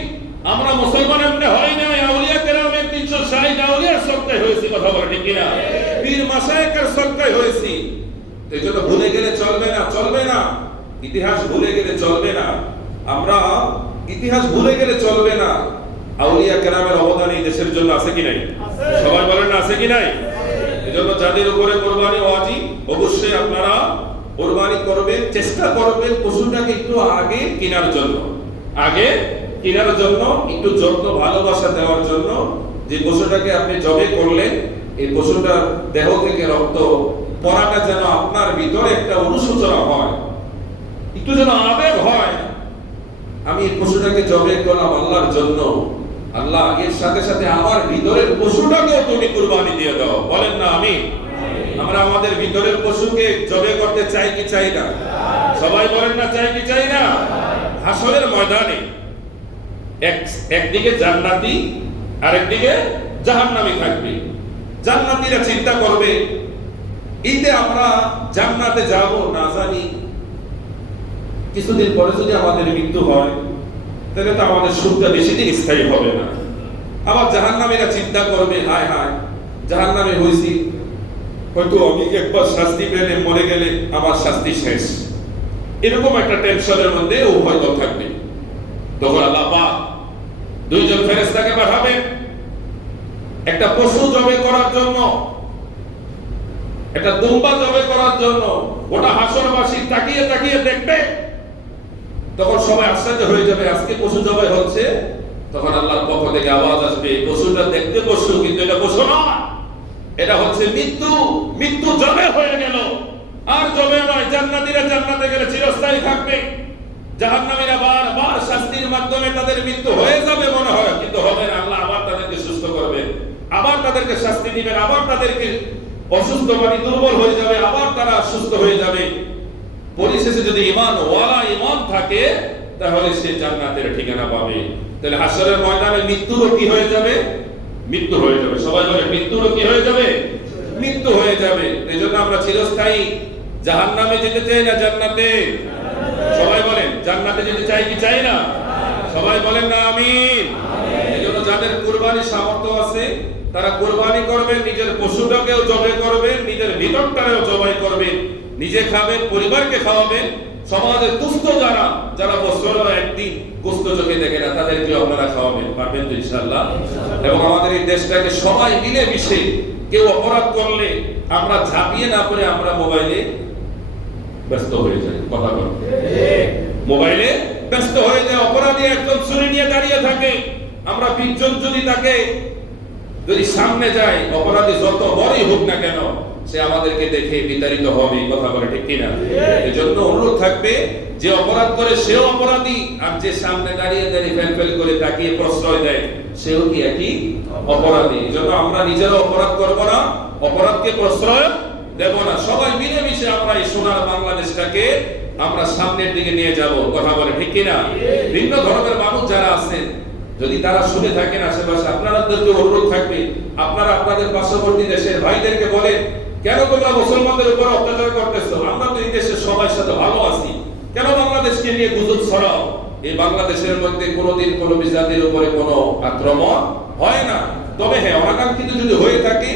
আমরা মুসলমান এমনি হয় না, আউলিয়া কেরামের 360 আউলিয়ার সদকায় হয়েছে। কথা বলে ঠিক কিনা? পীর মাশায়েখের সদকায় হয়েছে। এই জন্য ভুলে গেলে চলবে না, চলবে না। ইতিহাস ভুলে গেলে চলবে না। আমরা ইতিহাস ভুলে গেলে চলবে না। আউলিয়া কেরামের অবদান এই দেশের জন্য আছে কি নাই? সবাই বলেন না, আছে কি নাই? এজন্য যাদের উপরে কুরবানি ওয়াজিব, অবশ্যই আপনারা কুরবানি করবেন, চেষ্টা করবেন পশুটাকে একটু আগে কেনার জন্য, আগে কেনার জন্য, একটু যত্ন ভালোবাসা দেওয়ার জন্য। যে পশুটাকে আপনি জবে করলেন, এই পশুটার দেহ থেকে রক্ত পড়াটা যেন আপনার ভিতরে একটা অনুশোচনা হয়, একটু যেন আবেগ হয়। আমি এই পশুটাকে জবে করলাম আল্লাহর জন্য, আল্লাহ এর সাথে সাথে আমার ভিতরের পশুটাকেও তুমি কুরবানি দিয়ে দাও। বলেন না আমি? আমরা আমাদের ভিতরের পশুকে জবে করতে চাই কি চাই না? সবাই বলেন না, চাই কি চাই না? হাসরের ময়দানে একদিকে জান্নাতি, আরেকদিকে জাহান্নামী থাকবে। জান্নাতীরা চিন্তা করবে, ঈদে আমরা জান্নাতে যাব না জানি, কিছুদিন পরে যদি আমাদের মৃত্যু হয়, তাহলে তো আমাদের সুখটা বেশি দিন স্থায়ী হবে না। আবার জাহান্নামীরা চিন্তা করবে, হায় হায় জাহান্নামে হয়েছি, হয়তো আমি একবার শাস্তি পেলে, মরে গেলে আমার শাস্তি শেষ। এরকম একটা টেনশনের মধ্যে উভয় দল থাকবে। তখন আল্লাহ পাক 2 জন ফেরেশতাকে পাঠাবেন একটা পশু জবে করার জন্য, একটা দুম্বা জবে করার জন্য। গোটা হাসরবাসী তাকিয়ে তাকিয়ে দেখবে তখন সবাই আশ্চর্য হয়ে যাবে, আজকে পশু জবাই হচ্ছে। তখন আল্লাহর পক্ষ থেকে আওয়াজ আসবে, পশুটা দেখতে পশু কিন্তু এটা পশু নয়, এটা হচ্ছে মৃত্যু। মৃত্যু জবে হয়ে গেল, আর জবে নয়। জান্নাতীরা জান্নাতে গেলে চিরস্থায়ী থাকবে, জাহান্নামীরা বারবার শাস্তির মাধ্যমে তাদের মৃত্যু হয়ে যাবে মনে হয়, কিন্তু হবে না। আল্লাহ আবার তাদেরকে সুস্থ করবেন, আবার তাদেরকে শাস্তি দিবেন, আবার তাদেরকে অসুস্থ মানে দুর্বল হয়ে যাবে, আবার তারা সুস্থ হয়ে যাবে। পরিশেষে যদি ঈমান থাকে তাহলে সে জান্নাতের ঠিকানা পাবে। তাহলে হাসরের ময়দানে মৃত্যুরও কি হয়ে যাবে? মৃত্যু হয়ে যাবে। সবাই বলে মৃত্যুরও কি হয়ে যাবে? মৃত্যু হয়ে যাবে। এজন্য আমরা চিরস্থায়ী জাহান্নামে যেতে চাই না জান্নাতে? সবাই বলেন জান্নাতে যেতে চাই কি চাই না? সবাই বলেন না আমিন। এজন্য যাদের কুরবানির সামর্থ্য আছে তারা কুরবানি করবেন, নিজের পশুটাকেও জবাই করবেন, নিজের ভিতরটাকেও জবাই করবেন, নিজে খাবেন, পরিবারকে খাওয়াবেন। সমাজে দুস্থ যারা বছরে একদিন গোস্ত চোখে দেখে না, তাদেরকে আপনারা খাওয়াবেন, পারবেন তো ইনশাআল্লাহ। এবং আমাদের এই দেশটাকে সবাই মিলে মিশে, কেউ অপরাধ করলে আমরা ঝাঁপিয়ে না পড়ে আমরা মোবাইলে ব্যস্ত হয়ে যাই। কথা বলেন, মোবাইলে ব্যস্ত হয়ে যায়। অপরাধী একজন ছুরি নিয়ে দাঁড়িয়ে থাকে, আমরা 20 জন যদি সামনে যায়, অপরাধী যত বড়ই হোক না কেন সে আমাদেরকে দেখে বিতাড়িত হবে। কথা বলে ঠিক কিনা? এজন্য অনুরোধ থাকবে, যে অপরাধ করে সেও অপরাধী, আর যে সামনে দাঁড়িয়ে ফেল করে তাকিয়ে প্রশ্রয় দেয় সেও কি একই অপরাধী। এজন্য আমরা নিজেরা অপরাধ করব না, অপরাধকে প্রশ্রয় দেব না। সবাই মিলেমিশে আমরা এই সোনার বাংলাদেশটাকে আমরা সামনের দিকে নিয়ে যাব। কথা বলে ঠিক কিনা? ভিন্ন ধর্মের মানুষ যারা আছেন, যদি তারা শুনে থাকেন আশেপাশে, আপনাদেরকে অনুরোধ থাকবে, আপনারা আপনাদের পার্শ্ববর্তী দেশের ভাইদেরকে বলেন, কেন তোমরা মুসলমানদের উপর অত্যাচার করতেছো? আমরা তো এই দেশের সবার সাথে ভালো আছি, কেন বাংলাদেশকে নিয়ে গুজব ছড়াও? এই বাংলাদেশের মধ্যে কোনোদিন কোনো জাতির উপরে কোনো আক্রমণ হয় না। তবে হ্যাঁ, অনাকাঙ্ক্ষিত যদি হয়ে থাকে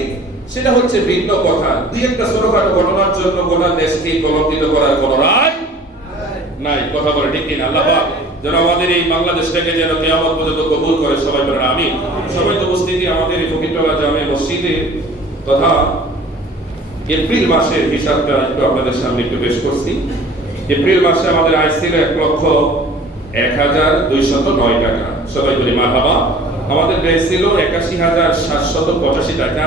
সেটা হচ্ছে ভিন্ন কথা। দুই একটা ছোটখাটো ঘটনার জন্য গোটা দেশকে কলঙ্কিত করার কোনো রায় নাই। কথা বলে ঠিক কিনা? আল্লাহ পাক যেন আমাদের এই বাংলাদেশটাকে যেন কিয়ামত পর্যন্ত কবুল করে। সবাই বলেন আমিন। সবাই তো উপস্থিতি আমাদের এই ফকিরতলা জামে মসজিদে তথা এপ্রিল মাসের হিসাবটা একটু আপনাদের সামনে একটু পেশ করছি। এপ্রিল মাসে আমাদের আয় ছিল 1,01,209 টাকা। সবাই বলি মারহাবা। আমাদের ব্যয় ছিল 81,785 টাকা।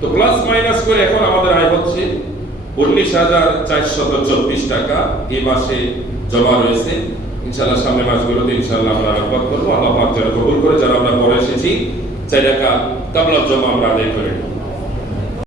তো প্লাস মাইনাস করে এখন আমাদের আয় হচ্ছে 19,424 টাকা এই মাসে জমা রয়েছে। ইনশাআল্লাহ সামনে মাসগুলোতে ইনশাআল্লাহ আমরা রক্ষা করবো। আল্লাহ পাক যেন কবুল করে, যারা আমরা পরে এসেছি 4 টাকা কাবলা জমা আমরা আদায় করে